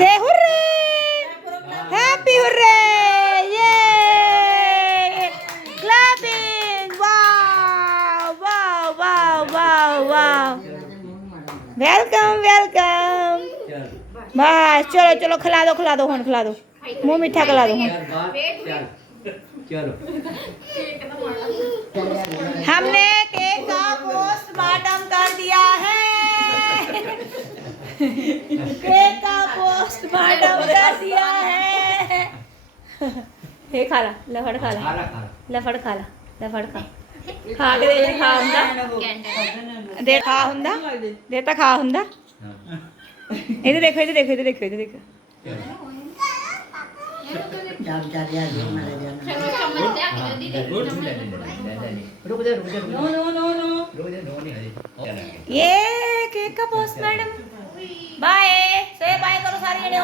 Say hooray! Happy hooray! Yay! Clapping! Wow! Wow! Wow! Wow! Wow! Welcome! Welcome! बस चलो चलो खिला दो हुन खिला दो मुंह मीठा खिला दो हुन चलो हमने केक का पोस्टमार्टम कर दिया है केक का पोस्टमार्टम कर दिया है हे खा ला लफड़ खा ला लफड़ खा ला लफड़ खा के दे खा हुंदा दे खा हुंदा दे ता खा हुंदा इधर देखो इधर देखो इधर देखो इधर देखो ये केक का पोस्टमार्टम बाय से बाय करो सारे जने